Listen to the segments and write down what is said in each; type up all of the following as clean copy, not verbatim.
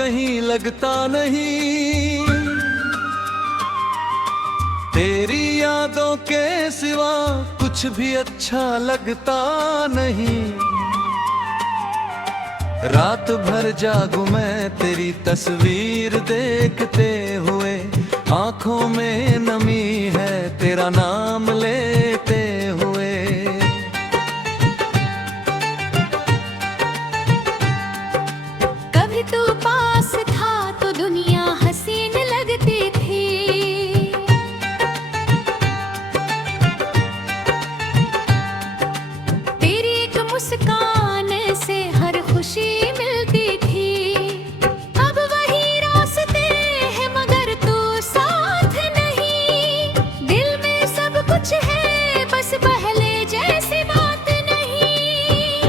कहीं लगता नहीं, तेरी यादों के सिवा कुछ भी अच्छा लगता नहीं। रात भर जागूं मैं तेरी तस्वीर देखते हुए, आंखों में नमी है तेरा नाम लेते हुए। कभी तू पास था तो दुनिया हसीन लगती थी, तेरी एक मुस्कान से हर खुशी मिलती थी। अब वही रास्ते हैं मगर तू साथ नहीं, दिल में सब कुछ है बस पहले जैसी बात नहीं।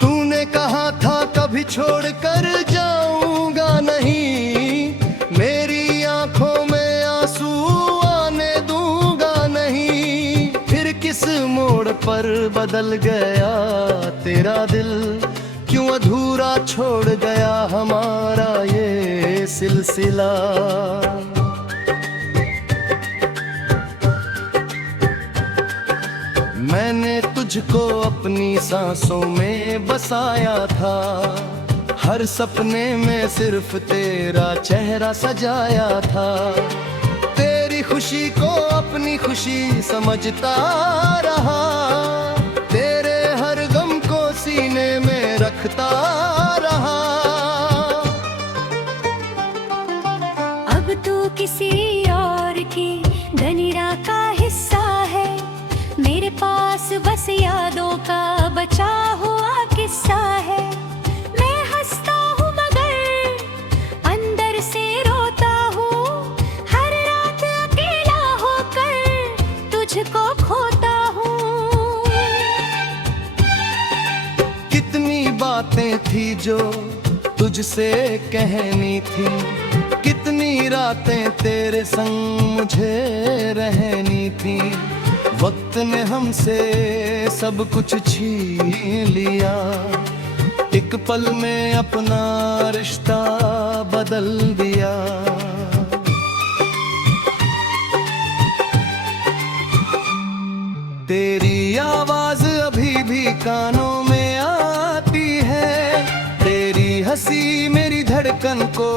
तूने कहा था कभी छोड़ कर जाऊंगा नहीं, मेरी आंखों में आंसू आने दूंगा नहीं। फिर किस मोड़ पर बदल गया तेरा दिल, क्यों अधूरा छोड़ गया हमारा ये सिलसिला। मैंने तुझको अपनी सांसों में बसाया था, हर सपने में सिर्फ तेरा चेहरा सजाया था। तेरी खुशी को अपनी खुशी समझता रहा, तेरे हर गम को सीने में रखता रहा। अब तू किसी और की धनीरा का हिस्सा है, मेरे पास बस यादों का बचा हुआ किस्सा है। मैं हंसता हूँ मगर अंदर से रोता हूँ, हर रात अकेला होकर तुझको खोता हूँ। कितनी बातें थी जो तुझसे कहनी थी, कितनी रातें तेरे संग मुझे रहनी थी। वक्त ने हमसे सब कुछ छीन लिया, एक पल में अपना रिश्ता बदल दिया। तेरी आवाज अभी भी कानों में आती है, तेरी हंसी मेरी धड़कन को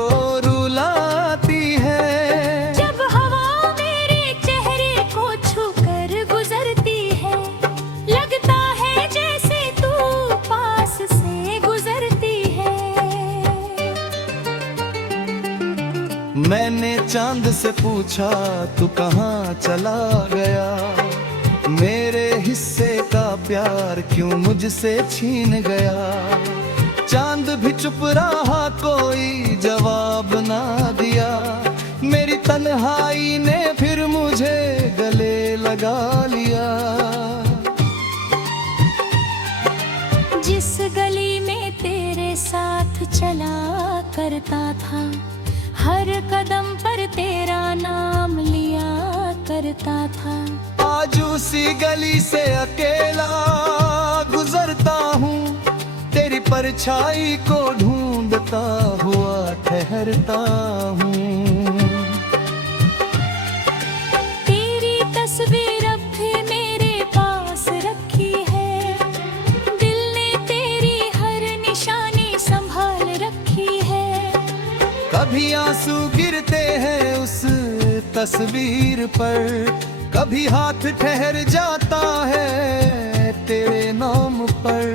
रुलाती है। जब हवा मेरे चेहरे को छूकर गुजरती है, लगता है जैसे तू पास से गुजरती है। मैंने चांद से पूछा तू कहाँ चला गया, मेरे हिस्से का प्यार क्यों मुझसे छीन गया। चांद भी चुप रहा, कोई जवाब ना दिया। मेरी तन्हाई ने फिर मुझे गले लगा लिया। जिस गली में तेरे साथ चला करता था, हर कदम पर तेरा नाम लिया करता था। आज उसी गली से अकेला गुजरता हूँ, तेरी परछाई को ढूंढता हुआ ठहरता हूँ। तेरी तस्वीर अब भी मेरे पास रखी है, दिल ने तेरी हर निशानी संभाल रखी है। कभी आंसू गिरते हैं उस तस्वीर पर, कभी हाथ ठहर जाता है तेरे नाम पर।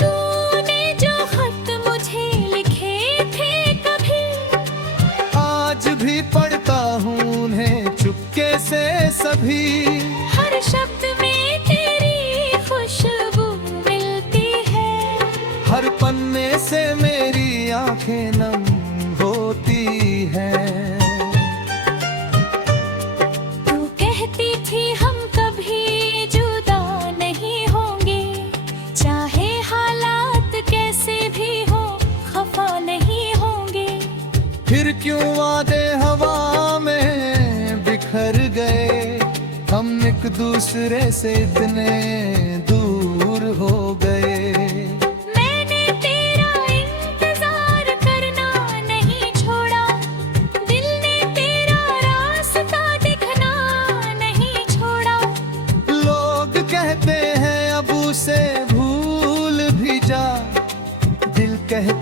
तूने जो खत मुझे लिखे थे कभी, आज भी पढ़ता हूँ उन्हें चुपके से सभी। हर शब्द में तेरी खुशबू मिलती है, हर पन्ने से मेरी आंखें नम होती हैं। तू कहती थी हम कभी जुदा नहीं होंगे, चाहे हालात कैसे भी हो खफा नहीं होंगे। फिर क्यों वादे हवा में बिखर गए, हम एक दूसरे से इतने दूर हो गए।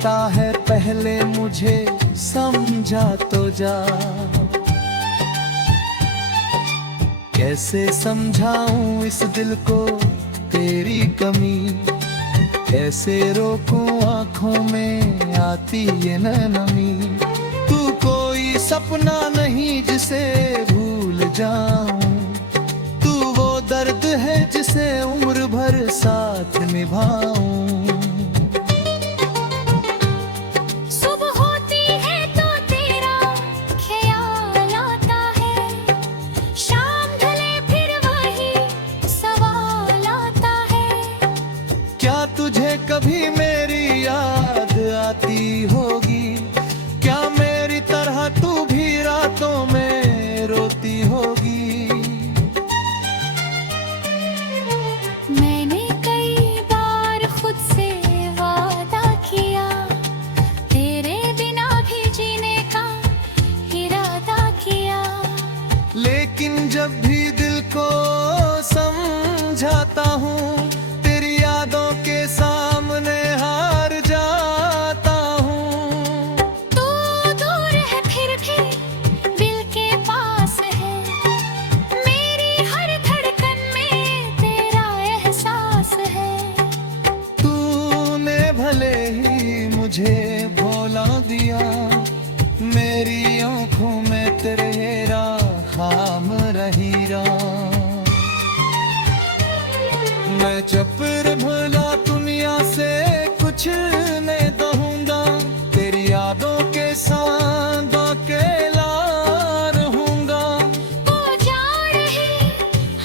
आता है पहले मुझे समझा तो जा। कैसे समझाऊं इस दिल को तेरी कमी, कैसे रोकूं आंखों में आती ये नमी। तू कोई सपना नहीं जिसे भूल जाऊं, तू वो दर्द है जिसे उम्र भर साथ निभाऊं। सुबह होती है तो तेरा ख्याल आता है, शाम ढले फिर वही सवाल आता है। क्या तुझे कभी मेरी याद आती होगी, क्या मेरी तरह तू भी रातों में रोती होगी। मैंने कई बार खुद से वादा किया, तेरे बिना भी जीने का इरादा किया। लेकिन जब भी दिल को समझाता हूँ, तेरी यादों के सामने हार जाता हूँ। तू दूर है फिर भी दिल के पास है, मेरी हर धड़कन में तेरा एहसास है। तूने भले ही मुझे भुला दिया, मेरी आंखों में तेरा खाम रही रहा। मैं जब भला दुनिया से कुछ नहीं दूंगा, तेरी यादों के साथ अकेला रहूंगा। वो जान है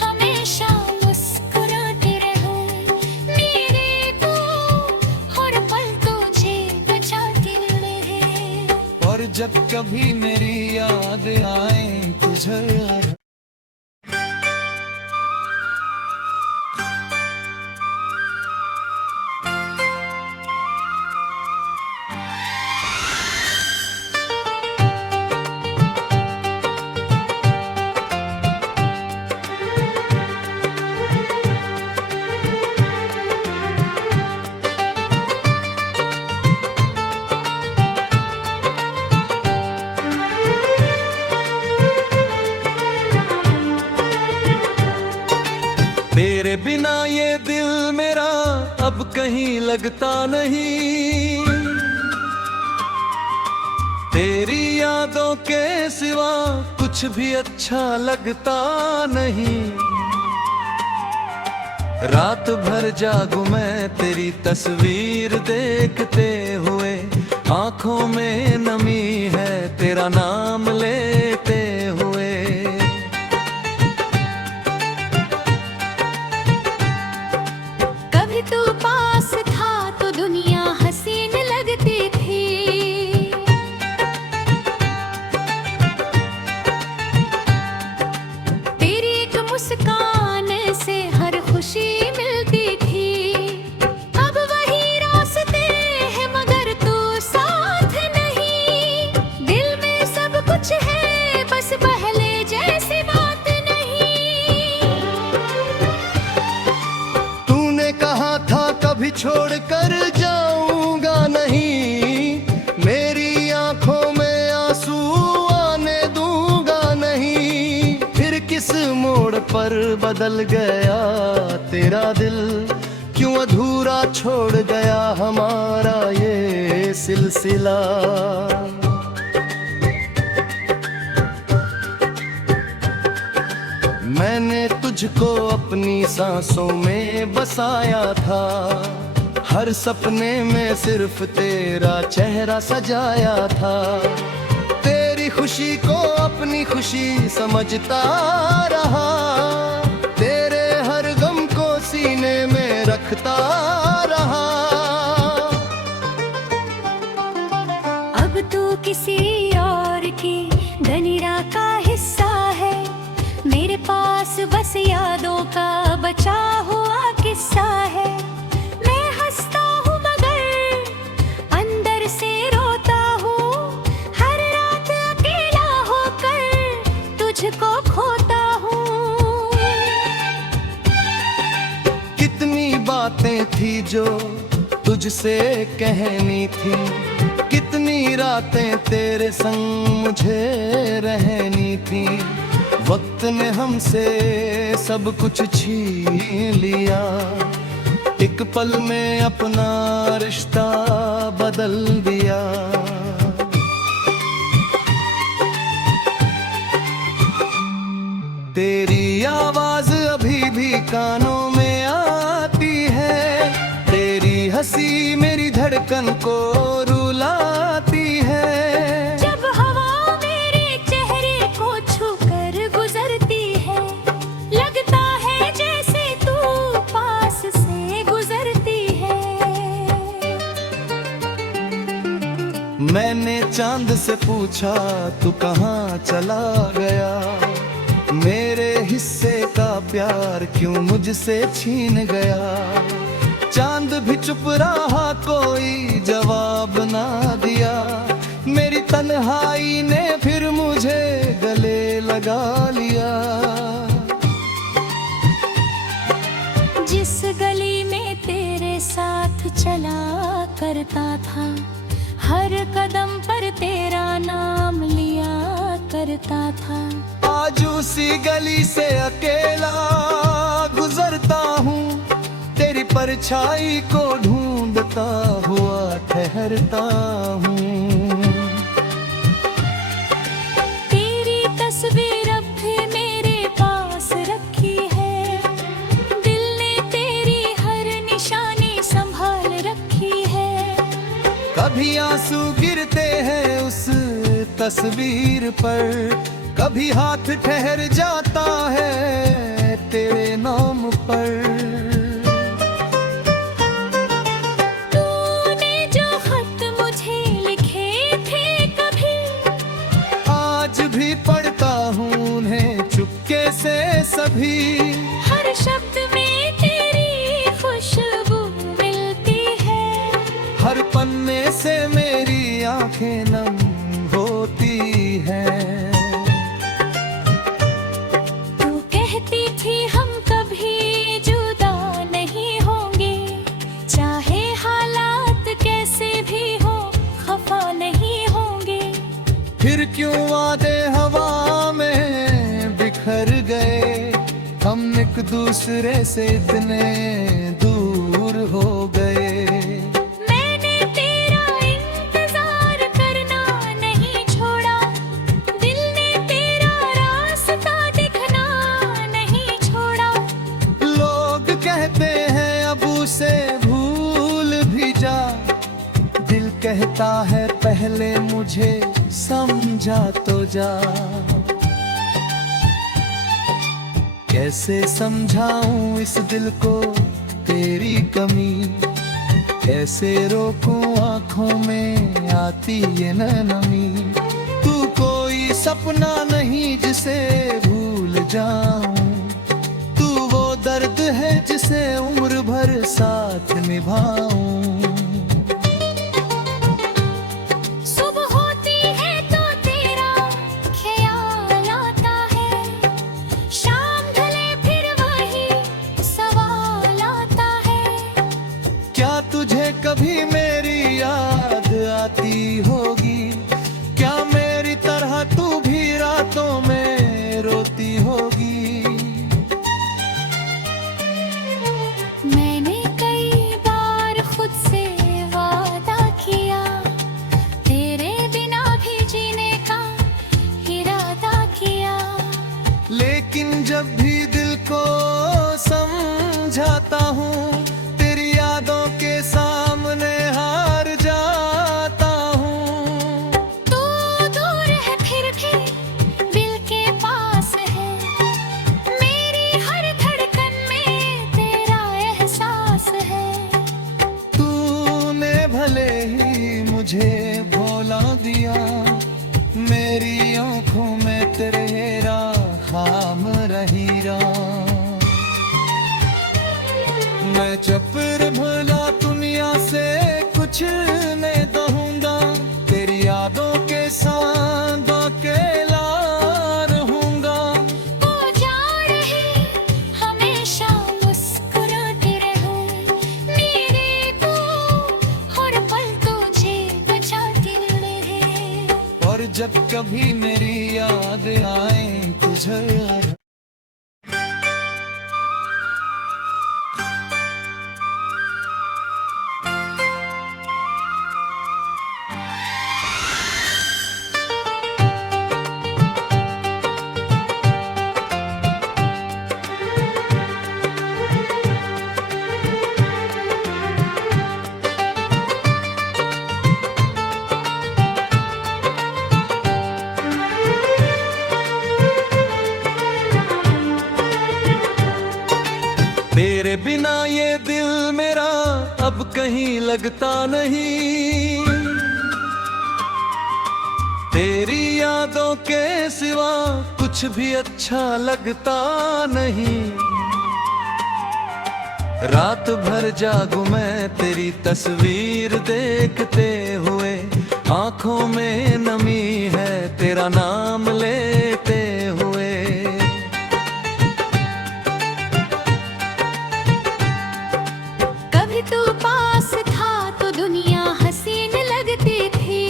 हमेशा मुस्कुराती रहे, मेरे को हर पल तुझे बचाती रहे। और जब कभी मेरी याद आए तुझे तेरे बिना ये दिल मेरा अब कहीं लगता नहीं, तेरी यादों के सिवा कुछ भी अच्छा लगता नहीं। रात भर जागूं मैं तेरी तस्वीर देखते हुए, आंखों में नमी है तेरा नाम लेते हुए। कभी तू पास था तो दुनिया हसीन लगती थी, तेरी एक मुस्कान से हर खुशी मिलती थी। अब वही रास्ते हैं मगर तू साथ नहीं, दिल में सब कुछ है बस पहले जैसी बात नहीं। तूने कहा था कभी छोड़ कर जाऊंगा नहीं, मेरी आंखों में आंसू आने दूंगा नहीं। फिर किस मोड़ पर बदल गया तेरा दिल, क्यों अधूरा छोड़ गया हमारा ये सिलसिला। मैंने तुझको अपनी सांसों में बसाया था, हर सपने में सिर्फ तेरा चेहरा सजाया था। तेरी खुशी को अपनी खुशी समझता रहा, तेरे हर गम को सीने में रखता रहा। अब तू किसी और की धनीरा का हिस्सा है, मेरे पास बस यादों का बचा हुआ किस्सा है। मैं हंसता हूँ मगर अंदर से रोता हूँ, हर रात अकेला होकर तुझको खोता हूँ। कितनी बातें थी जो तुझ तुझसे कहनी थी, कितनी रातें तेरे संग मुझे रहनी थी। वक्त ने हमसे सब कुछ छीन लिया, एक पल में अपना रिश्ता बदल दिया। तेरी आवाज अभी भी कानों में आती है, तेरी हंसी मेरी धड़कन को रुलाती है। जब हवा मेरे चेहरे को छूकर गुजरती है, लगता है जैसे तू पास से गुजरती है। मैंने चांद से पूछा तू कहाँ चला गया, मेरे हिस्से का प्यार क्यों मुझसे छीन गया। चांद भी चुप रहा, कोई जवाब ना दिया। मेरी तन्हाई ने फिर मुझे गले लगा लिया। जिस गली में तेरे साथ चला करता था, हर कदम पर तेरा नाम लिया करता था। आज उसी गली से अकेला गुजरता हूँ, तेरी परछाई को ढूंढता हुआ ठहरता हूँ। तेरी तस्वीर अब भी मेरे पास रखी है, दिल ने तेरी हर निशानी संभाल रखी है। कभी आंसू गिरते हैं उस तस्वीर पर, कभी हाथ ठहर जाता है तेरे नाम पर। तूने जो खत मुझे लिखे थे कभी, आज भी पढ़ता हूँ उन्हें चुपके से सभी। हर शब्द में तेरी खुशबू मिलती है, हर पन्ने से मेरी आंखें नम होती हैं। हम कभी जुदा नहीं होंगे, चाहे हालात कैसे भी हो खफा नहीं होंगे। फिर क्यों वादे हवा में बिखर गए, हम एक दूसरे से इतने दूर हो गए। मैंने तेरा इंतजार करना नहीं छोड़ा, दिल ने तेरा रास्ता दिखना नहीं छोड़ा। लोग कहते हैं अब उसे भूल भी जा, दिल कहता है पहले मुझे समझा तो जा। कैसे समझाऊं इस दिल को तेरी कमी, कैसे रोकूं आंखों में आती ये नमी। तू कोई सपना नहीं जिसे भूल जाऊं, तू वो दर्द है जिसे उम्र भर साथ निभाऊं। सुबह होती है तो तेरा ख्याल आता है, शाम ढले फिर वही सवाल आता है। क्या तुझे कभी मेरी याद आती होगी, क्या मेरी तरह तू भी रातों में रोती होगी। मैंने कई बार खुद से वादा किया, तेरे बिना भी जीने का इरादा किया। लेकिन जब भी दिल को समझाता हूँ, तेरी यादों के सामने हार जाता हूँ। तू दूर है फिर भी दिल के पास है, मेरी हर धड़कन में तेरा एहसास है। तूने भले ही मुझे भुला दिया, मेरी आंखों में तेरा खाम रही रहा। मैं चपर भला दुनिया से कुछ नहीं दूंगा, तेरी यादों के साथ अकेला रहूंगा। वो जान है हमेशा मुस्कुराती रहे, मेरे को नहीं लगता नहीं, तेरी यादों के सिवा कुछ भी अच्छा लगता नहीं। रात भर जागूं मैं तेरी तस्वीर देखते हुए, आंखों में नमी है तेरा नाम लेते हुए। कभी तू पास था तो दुनिया हसीन लगती थी,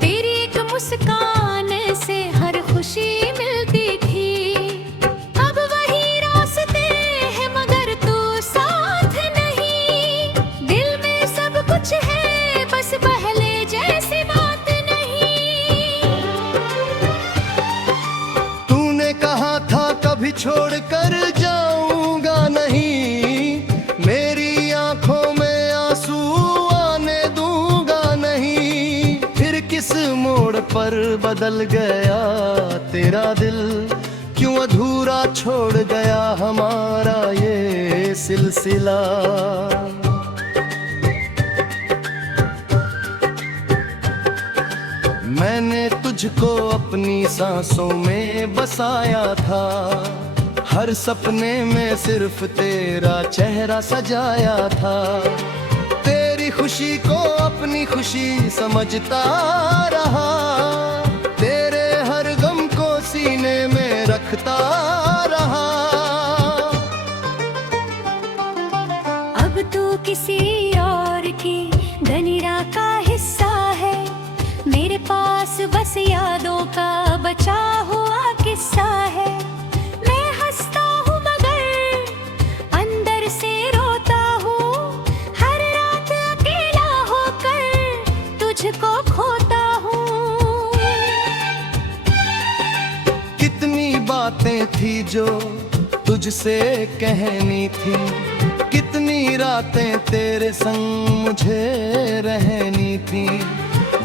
तेरी एक मुस्कान से हर खुशी मिलती थी। अब वही रास्ते हैं मगर तू साथ नहीं, दिल में सब कुछ है बस पहले जैसी बात नहीं। तूने कहा था कभी छोड़ कर जाऊंगा नहीं, मेरी आंखों में आंसू आने दूंगा नहीं। फिर किस मोड़ पर बदल गया तेरा दिल, क्यों अधूरा छोड़ गया हमारा ये सिलसिला। मैंने तुझको अपनी सांसों में बसाया था, हर सपने में सिर्फ तेरा चेहरा सजाया था। तेरी खुशी को अपनी खुशी समझता रहा, तेरे हर गम को सीने में रखता रहा। अब तू किसी और की धनीरा का हिस्सा है, मेरे पास बस यादों का बचा हुआ किस्सा है। मैं हंसता हूँ मगर अंदर से रोता हूँ, हर रात अकेला होकर तुझको खोता हूँ। कितनी बातें थी जो तुझसे कहनी थी, कितनी रातें तेरे संग मुझे रहनी थी।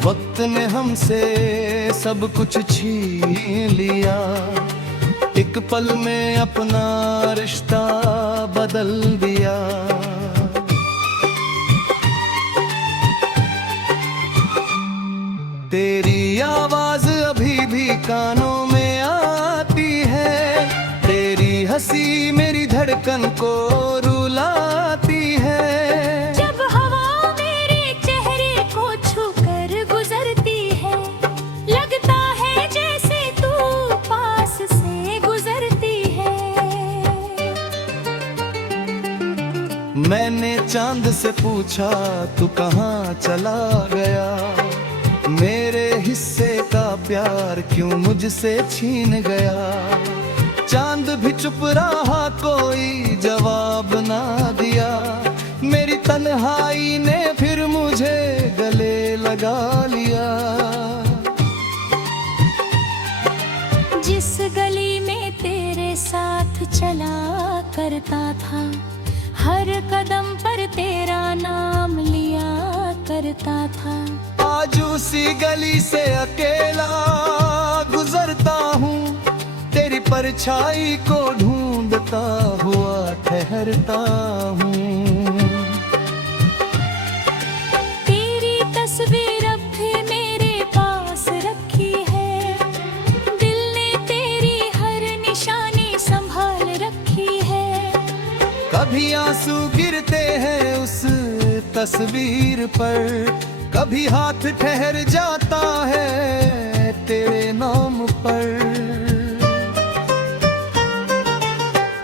वक्त ने हमसे सब कुछ छीन लिया, एक पल में अपना रिश्ता बदल दिया। तेरी आवाज अभी भी कानों में आती है, तेरी हंसी मेरी धड़कन को रुलाती है। जब हवा मेरे चेहरे को छूकर गुजरती है, लगता है जैसे तू पास से गुजरती है। मैंने चांद से पूछा तू कहाँ चला गया, मेरे हिस्से का प्यार क्यों मुझसे छीन गया। चांद भी चुप रहा, कोई जवाब ना दिया। मेरी तन्हाई ने फिर मुझे गले लगा लिया। जिस गली में तेरे साथ चला करता था, हर कदम पर तेरा नाम लिया करता था। आज उसी गली से अकेला गुजरता हूँ, तेरी परछाई को ढूंढता हुआ ठहरता हूँ। तेरी तस्वीर अब भी मेरे पास रखी है, दिल ने तेरी हर निशानी संभाल रखी है। कभी आंसू गिरते हैं उस तस्वीर पर, कभी हाथ ठहर जाता है तेरे नाम पर।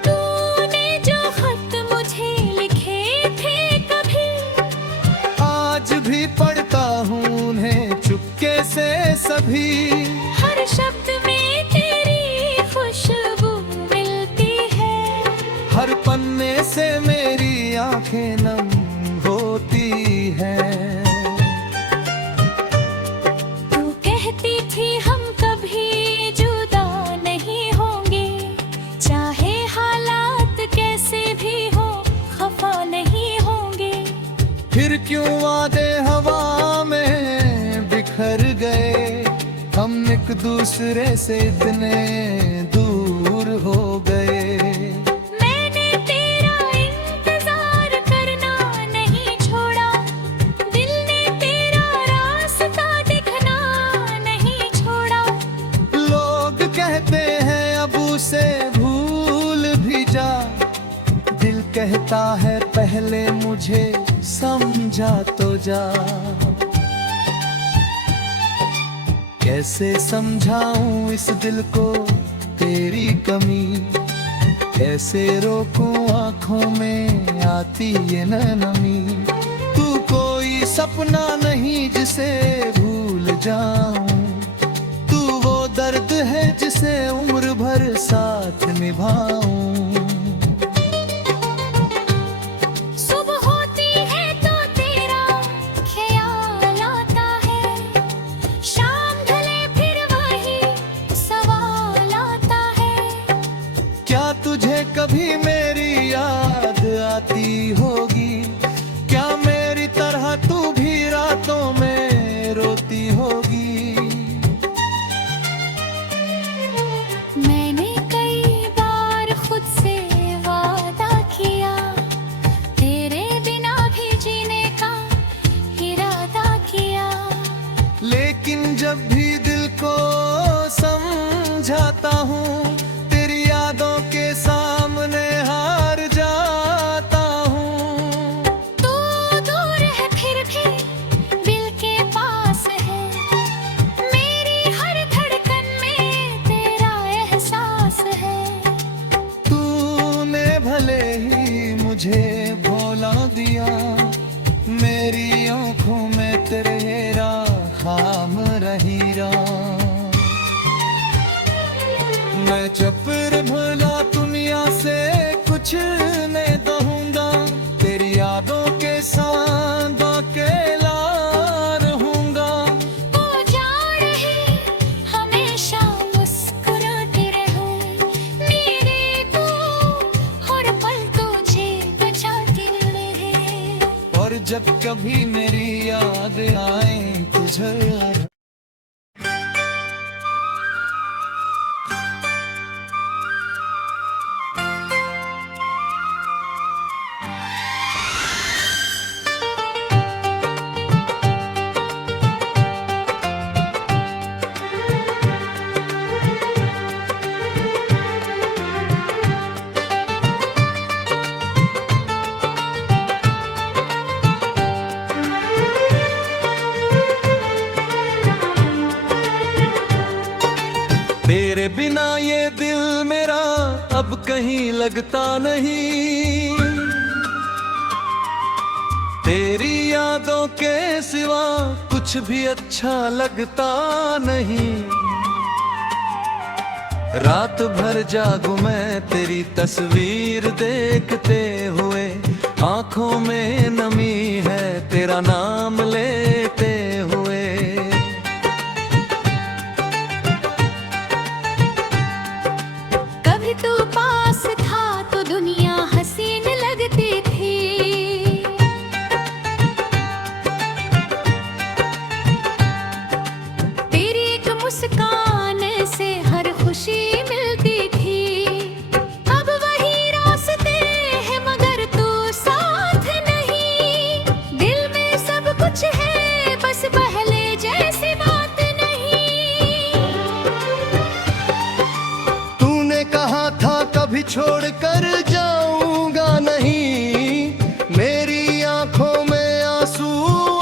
तूने जो खत मुझे लिखे थे कभी, आज भी पढ़ता हूँ उन्हें चुपके से सभी। हर शब्द में तेरी खुशबू मिलती है, हर पन्ने से मेरी आंखें नम होती हैं। तू कहती थी हम कभी जुदा नहीं होंगे, चाहे हालात कैसे भी हो खफा नहीं होंगे। फिर क्यों वादे हवा में बिखर गए, हम एक दूसरे से इतने दूर हो गए। देता है पहले मुझे समझा तो जा। कैसे समझाऊं इस दिल को तेरी कमी, कैसे रोकूं आंखों में आती ये नमी। तू कोई सपना नहीं जिसे भूल जाऊं, तू वो दर्द है जिसे उम्र भर साथ निभाऊं। सुबह होती है तो तेरा ख्याल आता है, शाम ढले फिर वही सवाल आता है। क्या तुझे कभी मेरी याद आती होगी, क्या मेरी तरह तू भी रातों में रोती होगी। मैंने कई बार खुद से वादा किया, तेरे बिना भी जीने का इरादा किया। लेकिन जब भी दिल को समझाता हूँ, तेरी यादों के सामने हार जाता हूँ। तू दूर है फिर भी दिल के पास है, मेरी हर धड़कन में तेरा एहसास है। तूने भले ही मुझे भुला दिया, मेरी आंखों में तेरा खाम रही रहा। मैं जब भला दुनिया से कुछ नहीं दूंगा, तेरी यादों के साथ अकेला रहूंगा। वो जान है हमेशा मुस्कुराती रहे, मेरे को हर पल तुझे बचाती रहे। और जब कभी मेरी याद आए तुझे याद। तेरे बिना ये दिल मेरा अब कहीं लगता नहीं, तेरी यादों के सिवा कुछ भी अच्छा लगता नहीं। रात भर जागूं मैं तेरी तस्वीर देखते हुए, आंखों में नमी है तेरा नाम लेते हुए। कभी तू पास था तो दुनिया हसीन लगती थी, तेरी एक मुस्कान से हर खुशी मिलती थी। अब वही रास्ते हैं मगर तू साथ नहीं, दिल में सब कुछ है बस पहले जैसी बात नहीं। तूने कहा था कभी छोड़ कर जाऊंगा नहीं, मेरी आंखों में आंसू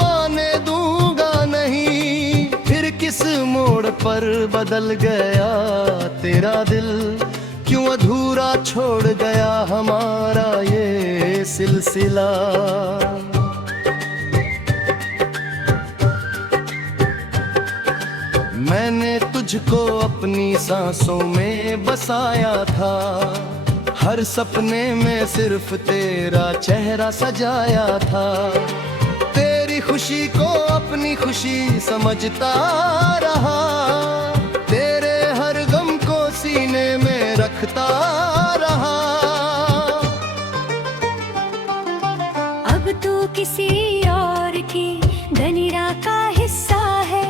आने दूंगा नहीं। फिर किस मोड़ पर बदल गया तेरा दिल, क्यों अधूरा छोड़ गया हमारा ये सिलसिला। मैंने तुझको अपनी सांसों में बसाया था, हर सपने में सिर्फ तेरा चेहरा सजाया था। तेरी खुशी को अपनी खुशी समझता रहा, तेरे हर गम को सीने में रखता रहा। अब तू किसी और की धनीरा का हिस्सा है,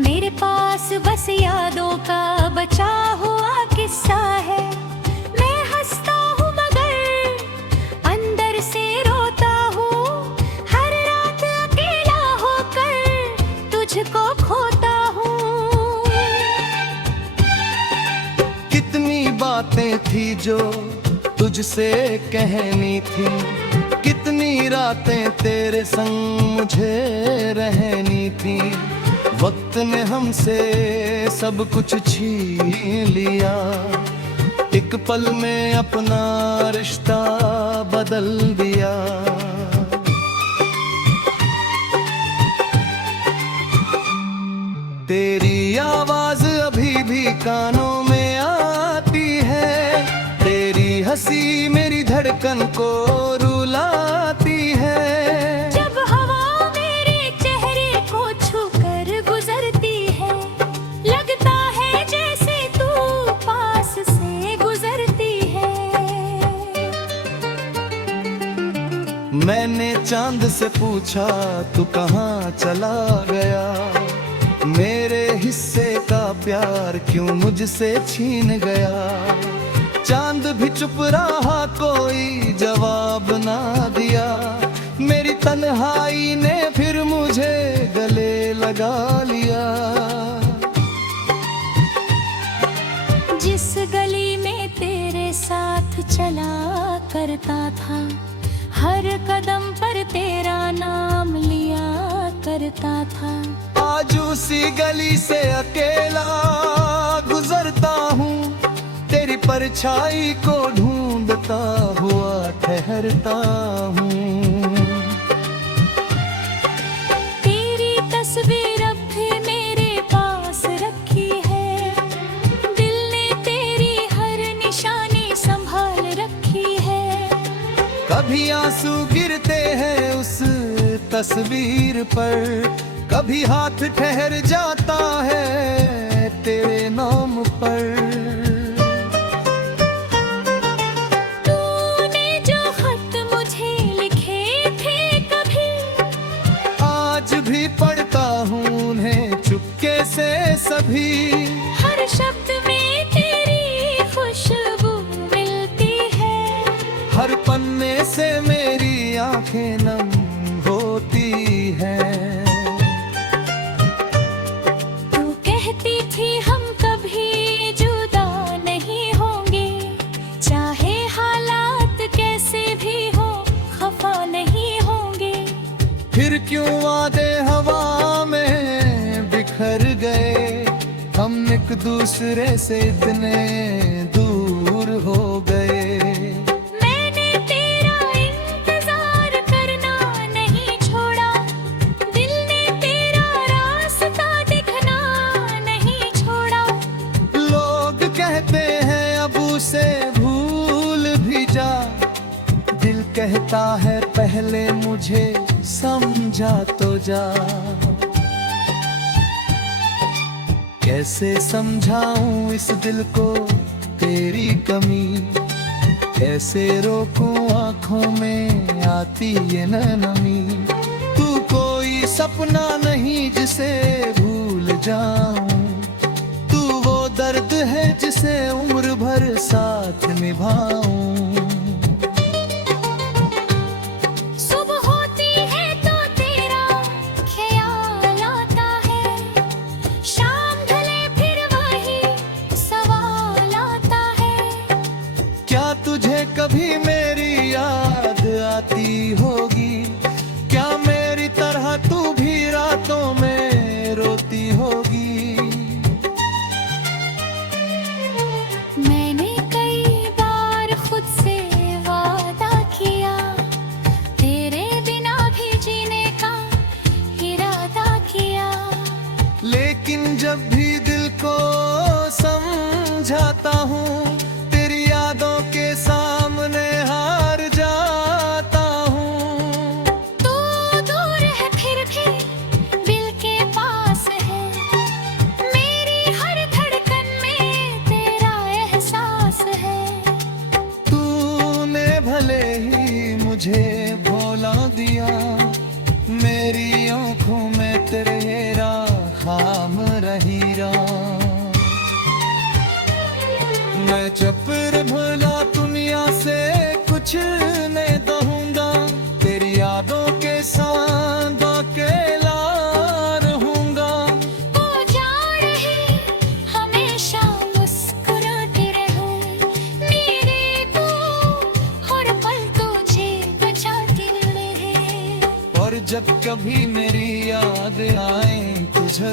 मेरे पास बस यादों का बचा हुआ किस्सा है। मैं हंसता हूँ मगर अंदर से रोता हूँ, हर रात अकेला होकर तुझको खोता हूँ। कितनी बातें थी जो तुझ तुझसे कहनी थी, कितनी रातें तेरे संग मुझे रहनी थी। वक्त ने हमसे सब कुछ छीन लिया, एक पल में अपना रिश्ता बदल दिया। तेरी आवाज अभी भी कानों में आती है, तेरी हंसी मेरी धड़कन को रुलाती है। जब हवा मेरे चेहरे को छूकर गुजरती है, लगता है जैसे तू पास से गुजरती है। मैंने चांद से पूछा तू कहाँ चला गया, मेरे हिस्से का प्यार क्यों मुझसे छीन गया। चांद भी चुप रहा, कोई जवाब ना दिया। मेरी तन्हाई ने फिर मुझे गले लगा लिया। जिस गली में तेरे साथ चला करता था, हर कदम पर तेरा नाम लिया करता था। आज उसी गली से अकेला गुजरता हूँ, तेरी परछाई को ढूंढता हुआ ठहरता हूँ। तेरी तस्वीर अब भी मेरे पास रखी है, दिल ने तेरी हर निशानी संभाल रखी है। कभी आंसू गिरते हैं उस तस्वीर पर, कभी हाथ ठहर जाता है तेरे नाम पर। तूने जो खत मुझे लिखे थे कभी, आज भी पढ़ता हूँ उन्हें चुपके से सभी। हर शब्द में तेरी खुशबू मिलती है, हर पन्ने से मेरी आंखें नम होती हैं। कहती थी हम कभी जुदा नहीं होंगे, चाहे हालात कैसे भी हो खफा नहीं होंगे। फिर क्यों वादे हवा में बिखर गए, हम एक दूसरे से इतने दूर हो गए। मैंने तेरा इंतजार करना नहीं छोड़ा, दिल ने तेरा रास्ता दिखना नहीं छोड़ा। लोग कहते हैं अब उसे भूल भी जा, दिल कहता है पहले मुझे समझा तो जा। कैसे समझाऊं इस दिल को तेरी कमी, कैसे रोकूं आंखों में आती ये नमी। तू कोई सपना नहीं जिसे भूल जाऊं, तू वो दर्द है जिसे उम्र भर साथ निभाऊं। सुबह होती है तो तेरा ख्याल आता है, शाम ढले फिर वही सवाल आता है। क्या तुझे कभी मेरी याद आती होगी, क्या मेरी तरह तू भी रातों में रोती होगी। मैंने कई बार खुद से वादा किया, तेरे बिना भी जीने का इरादा किया। लेकिन जब भी दिल को समझाता हूँ, तेरी यादों के सामने हार जाता हूँ। तू दूर है फिर भी दिल के पास है, मेरी हर धड़कन में तेरा एहसास है। तूने भले ही मुझे भुला दिया, मेरी आंखों में तेरा खाम रही रहा। मैं जब भला दुनिया से कुछ नहीं दूंगा, तेरी यादों के साथ अकेला रहूंगा। वो जान है हमेशा मुस्कुराती रहे, मेरे को भी मेरी याद आए तुझे